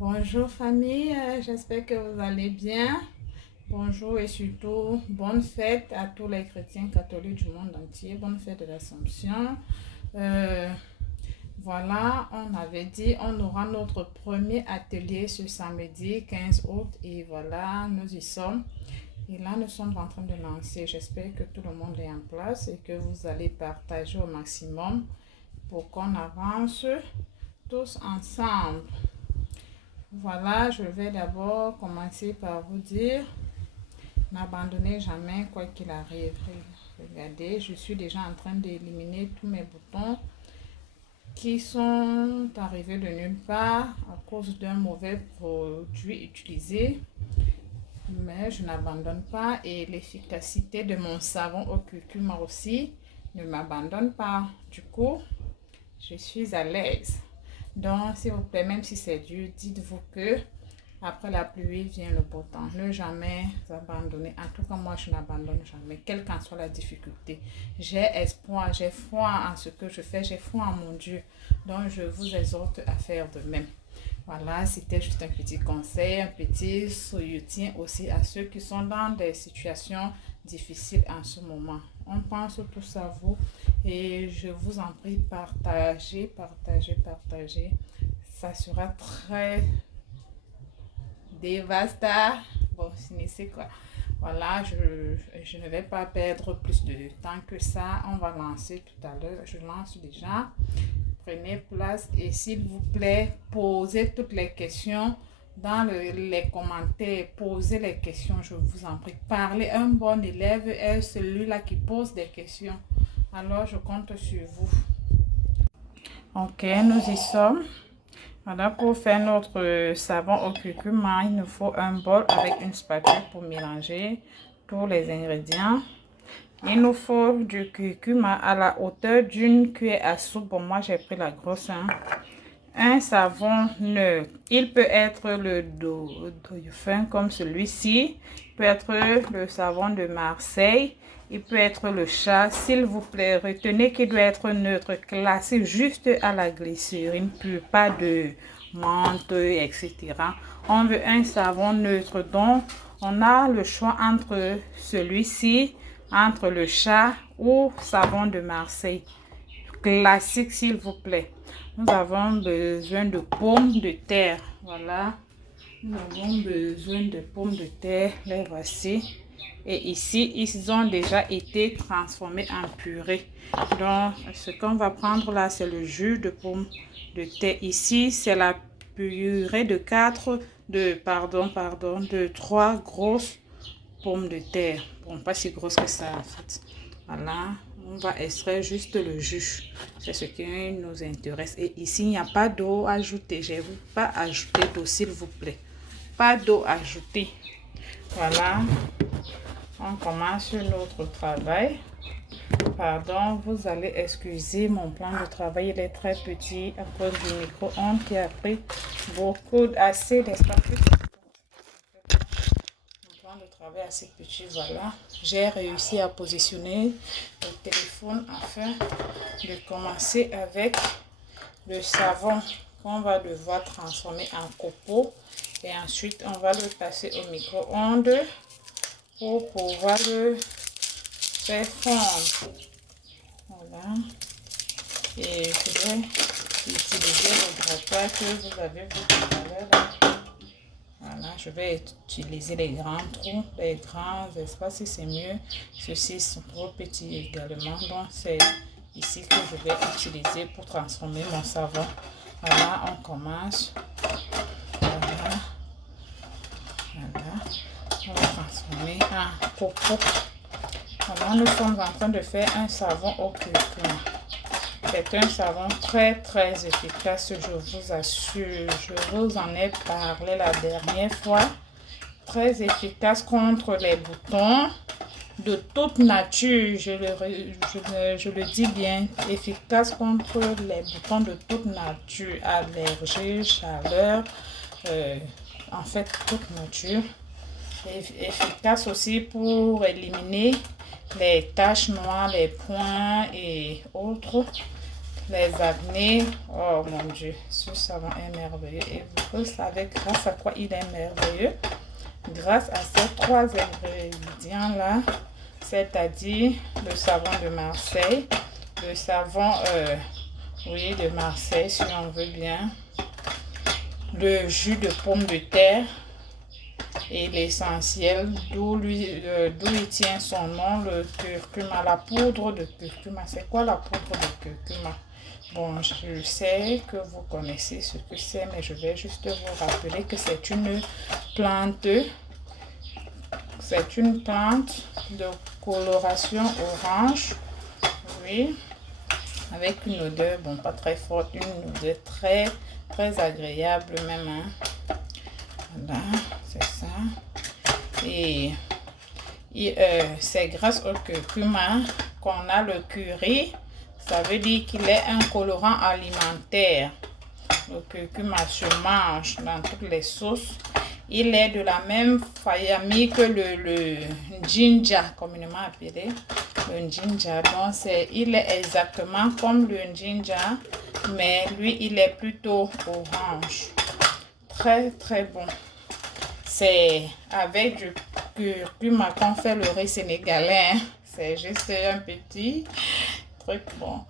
Bonjour famille, j'espère que vous allez bien. Bonjour et surtout bonne fête à tous les chrétiens catholiques du monde entier. Bonne fête de l'Assomption. Euh, voilà, on avait dit on aura notre premier atelier ce samedi 15 août et voilà, nous y sommes. Et là, nous sommes en train de lancer. J'espère que tout le monde est en place et que vous allez partager au maximum pour qu'on avance tous ensemble. Voilà, je vais d'abord commencer par vous dire, n'abandonnez jamais quoi qu'il arrive. Regardez, je suis déjà en train d'éliminer tous mes boutons qui sont arrivés de nulle part à cause d'un mauvais produit utilisé. Mais je n'abandonne pas et l'efficacité de mon savon au curcuma aussi ne m'abandonne pas. Du coup, je suis à l'aise. Donc, s'il vous plaît, même si c'est dur, dites-vous que après la pluie vient le beau temps. Ne jamais abandonner. En tout cas, moi, je n'abandonne jamais, quelle qu'en soit la difficulté. J'ai espoir, j'ai foi en ce que je fais, j'ai foi en mon Dieu. Donc, je vous exhorte à faire de même. Voilà, c'était juste un petit conseil, un petit soutien aussi à ceux qui sont dans des situations difficiles en ce moment. On pense tous à vous et je vous en prie, partagez, partagez, partagez. Ça sera très dévastateur. Bon, finissez quoi. Voilà, je ne vais pas perdre plus de temps que ça. On va lancer tout à l'heure. Je lance déjà. Prenez place et s'il vous plaît, posez toutes les questions dans les commentaires. Posez les questions, je vous en prie. Parlez, un bon élève est celui-là qui pose des questions. Alors, je compte sur vous. Ok, nous y sommes. Voilà, pour faire notre savon au curcuma, il nous faut un bol avec une spatule pour mélanger tous les ingrédients. Il nous faut du curcuma à la hauteur d'une cuillère à soupe. Bon, moi, j'ai pris la grosse. Un savon neutre. Il peut être le Dauphin comme celui-ci. Il peut être le savon de Marseille. Il peut être le chat. S'il vous plaît, retenez qu'il doit être neutre, classé juste à la glycérine pure, pas de menthe, etc. On veut un savon neutre, donc on a le choix entre celui-ci, entre le chat ou savon de Marseille. Classique, s'il vous plaît. Nous avons besoin de pommes de terre. Voilà. Nous avons besoin de pommes de terre. Les voici. Et ici, ils ont déjà été transformés en purée. Donc, ce qu'on va prendre là, c'est le jus de pommes de terre. Ici, c'est la purée de de 3 grosses pommes de terre. Bon, pas si grosses que ça, en fait. Voilà, on va extraire juste le jus. C'est ce qui nous intéresse. Et ici, il n'y a pas d'eau ajoutée. Je ne vais pas ajouter d'eau, s'il vous plaît. Pas d'eau ajoutée. Voilà, on commence notre travail. Pardon, vous allez excuser mon plan de travail. Il est très petit à cause du micro-ondes qui a pris assez d'espace. De travail assez petit, voilà. J'ai réussi à positionner le téléphone afin de commencer avec le savon qu'on va devoir transformer en copeaux et ensuite on va le passer au micro-ondes pour pouvoir le faire fondre. Voilà. Et je vais utiliser le grattoir que vous avez vu tout à l'heure. Voilà, je vais utiliser les grands trous, les grands espaces, si c'est mieux. Ceux-ci sont trop petits également, donc c'est ici que je vais utiliser pour transformer mon savon. Voilà, on commence. Voilà, voilà. On va transformer en coco. Voilà, nous sommes en train de faire un savon au curcuma. C'est un savon très efficace, je vous assure. Je vous en ai parlé la dernière fois. Très efficace contre les boutons de toute nature. Je le dis bien. Efficace contre les boutons de toute nature. Allergie, chaleur, en fait toute nature. Efficace aussi pour éliminer les taches noires, les points et autres. les acnés. Oh mon Dieu, ce savon est merveilleux. Et vous savez grâce à quoi il est merveilleux? Grâce à ces 3 ingrédients-là, c'est-à-dire le savon de Marseille, le savon oui, de Marseille si on veut bien, le jus de pomme de terre et l'essentiel d'où il tient son nom, le curcuma, la poudre de curcuma. C'est quoi la poudre de curcuma? Bon, je sais que vous connaissez ce que c'est, mais je vais juste vous rappeler que c'est une plante. C'est une plante de coloration orange, oui, avec une odeur, bon, pas très forte, une odeur très, très agréable même, hein. Voilà, c'est ça. Et c'est grâce au curcuma qu'on a le curry. Ça veut dire qu'il est un colorant alimentaire. Le curcuma se mange dans toutes les sauces. Il est de la même famille que le ginger, communément appelé le ginger. Donc, il est exactement comme le ginger, mais lui, il est plutôt orange. Très, très bon. C'est avec du curcuma qu'on fait le riz sénégalais. C'est juste un petit truc bon.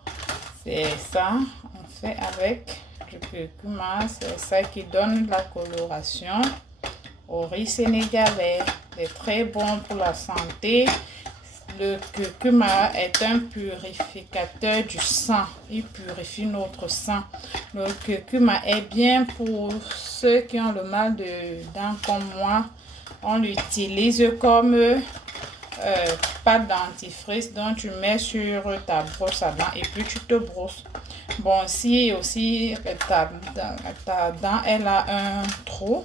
C'est ça, on fait avec du curcuma. C'est ça qui donne la coloration au riz sénégalais. C'est très bon pour la santé. Le curcuma est un purificateur du sang. Il purifie notre sang. Le curcuma est bien pour ceux qui ont le mal de dents comme moi. On l'utilise comme pâte dentifrice dont tu mets sur ta brosse à dents et puis tu te brosses. Bon, si aussi ta dent elle a un trou,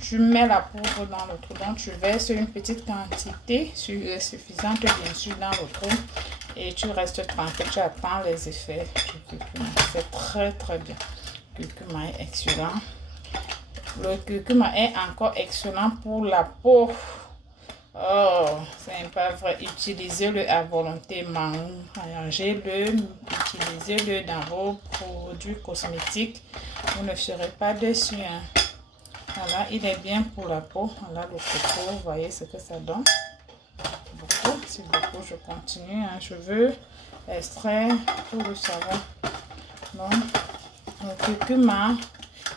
tu mets la poudre dans le trou, donc tu verses une petite quantité suffisante bien sûr dans le trou et tu restes tranquille, tu attends les effets du curcuma. C'est très très bien. Le curcuma est excellent. Le curcuma est encore excellent pour la peau. Oh, c'est pas vrai. Utilisez-le à volonté. Mangez-le, utilisez-le dans vos produits cosmétiques. Vous ne serez pas déçus, hein. Voilà, il est bien pour la peau. Voilà le coco, vous voyez ce que ça donne. Beaucoup, c'est beaucoup. Je continue, hein. Je veux extraire tout le savon. Donc, le curcuma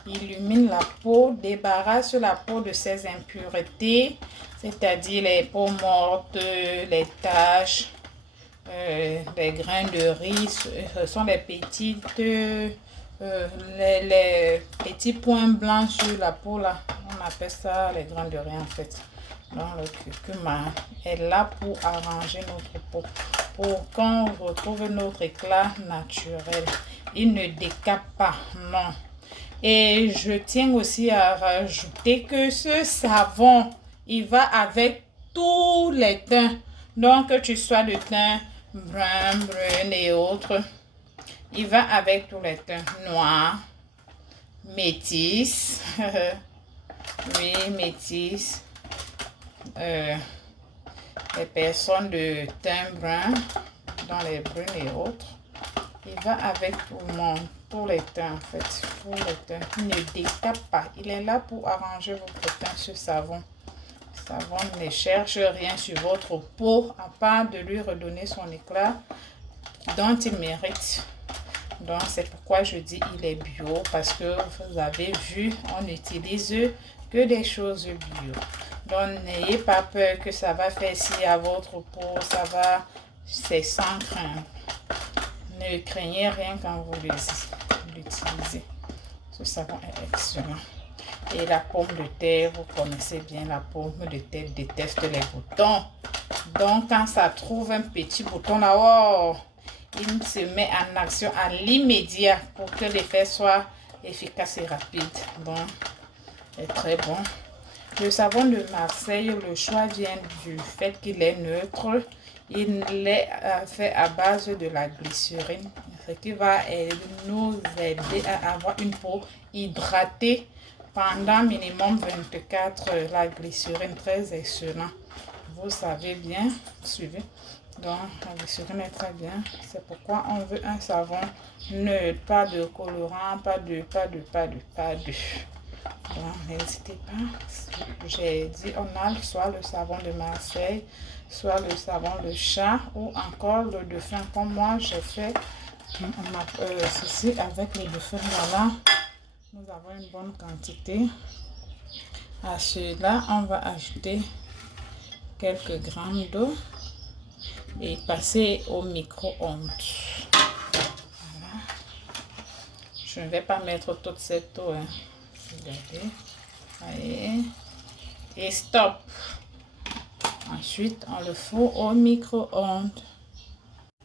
illumine la peau, débarrasse la peau de ses impuretés, c'est-à-dire les peaux mortes, les taches, les grains de riz. Ce sont les petites... les petits points blancs sur la peau là, on appelle ça les grains de riz en fait. Donc le curcuma est là pour arranger notre peau, pour qu'on retrouve notre éclat naturel. Il ne décape pas, non. Et je tiens aussi à rajouter que ce savon, il va avec tous les teints. Donc que tu sois de teint brun, brun et autres. Il va avec tous les teints noirs, métis, oui, métis, les personnes de teint brun, dans les brunes et autres. Il va avec tout le monde, tous les teints en fait, tous les teints. Il ne décape pas, il est là pour arranger votre teint, ce savon. Le savon ne cherche rien sur votre peau, à part de lui redonner son éclat dont il mérite. Donc, c'est pourquoi je dis il est bio, parce que vous avez vu, on n'utilise que des choses bio. Donc, n'ayez pas peur que ça va faire ci à votre peau, ça va, c'est sans crainte. Ne craignez rien quand vous l'utilisez. Ce savon est excellent. Et la pomme de terre, vous connaissez bien, la pomme de terre déteste les boutons. Donc, quand ça trouve un petit bouton là, oh, il se met en action à l'immédiat pour que l'effet soit efficace et rapide. Bon, c'est très bon. Le savon de Marseille, le choix vient du fait qu'il est neutre. Il est fait à base de la glycérine, ce qui va nous aider à avoir une peau hydratée pendant minimum 24 heures. La glycérine, très excellent. Vous savez bien, suivez. Donc, la glycérine est très bien. C'est pourquoi on veut un savon neutre, pas de colorant, pas de. Donc, n'hésitez pas. J'ai dit, on a soit le savon de Marseille, soit le savon de chat ou encore le dauphin. Comme moi, j'ai fait ceci avec le dauphin. Voilà, nous avons une bonne quantité. À cela, on va ajouter quelques grammes d'eau et passer au micro-ondes. Voilà. Je ne vais pas mettre toute cette eau. Hein. Regardez. Allez. Et stop. Ensuite, on le fout au micro-ondes.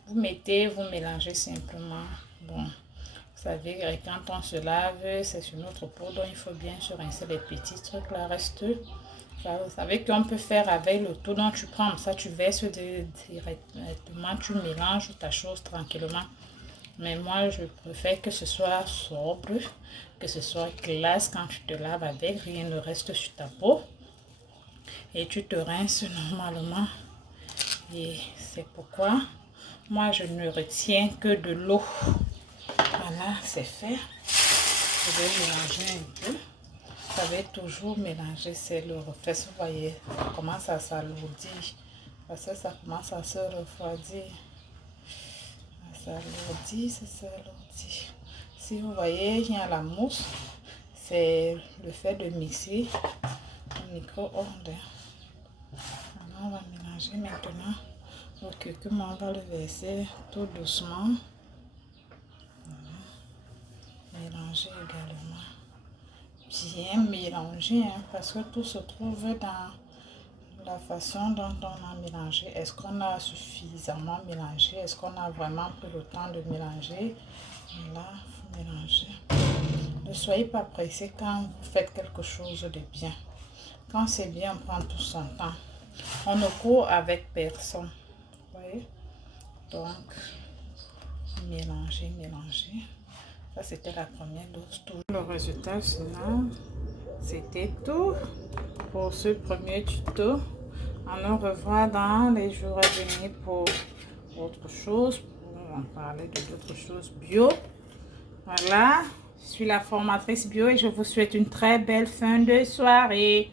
Vous mettez, vous mélangez simplement. Bon, vous savez, quand on se lave, c'est sur notre peau, donc il faut bien se rincer les petits trucs là, reste. Vous savez qu'on peut faire avec le tout, donc tu prends ça, tu verses directement, tu mélanges ta chose tranquillement. Mais moi, je préfère que ce soit sobre, que ce soit classe quand tu te laves avec, rien ne reste sur ta peau. Et tu te rinces normalement. Et c'est pourquoi moi, je ne retiens que de l'eau. Voilà, c'est fait. Je vais mélanger un peu. Vous savez, toujours mélanger, c'est le reflet. Vous voyez comment ça s'alourdit. Parce que ça commence à se refroidir. Ça s'alourdit, ça s'alourdit. Si vous voyez, il y a la mousse. C'est le fait de mixer au micro-ondes. Alors, on va mélanger maintenant. Le curcuma, on va le verser tout doucement. Mélanger également. Bien mélanger, hein, parce que tout se trouve dans la façon dont on a mélangé. Est-ce qu'on a suffisamment mélangé? Est-ce qu'on a vraiment pris le temps de mélanger? Là, il faut mélanger. Ne soyez pas pressé quand vous faites quelque chose de bien. Quand c'est bien, on prend tout son temps. On ne court avec personne. Vous voyez? Donc, mélanger, mélanger. Ça, c'était la première dose. Le résultat final, c'était tout pour ce premier tuto. On nous revoit dans les jours à venir pour autre chose, pour en parler de d'autres choses bio. Voilà, je suis la formatrice bio et je vous souhaite une très belle fin de soirée.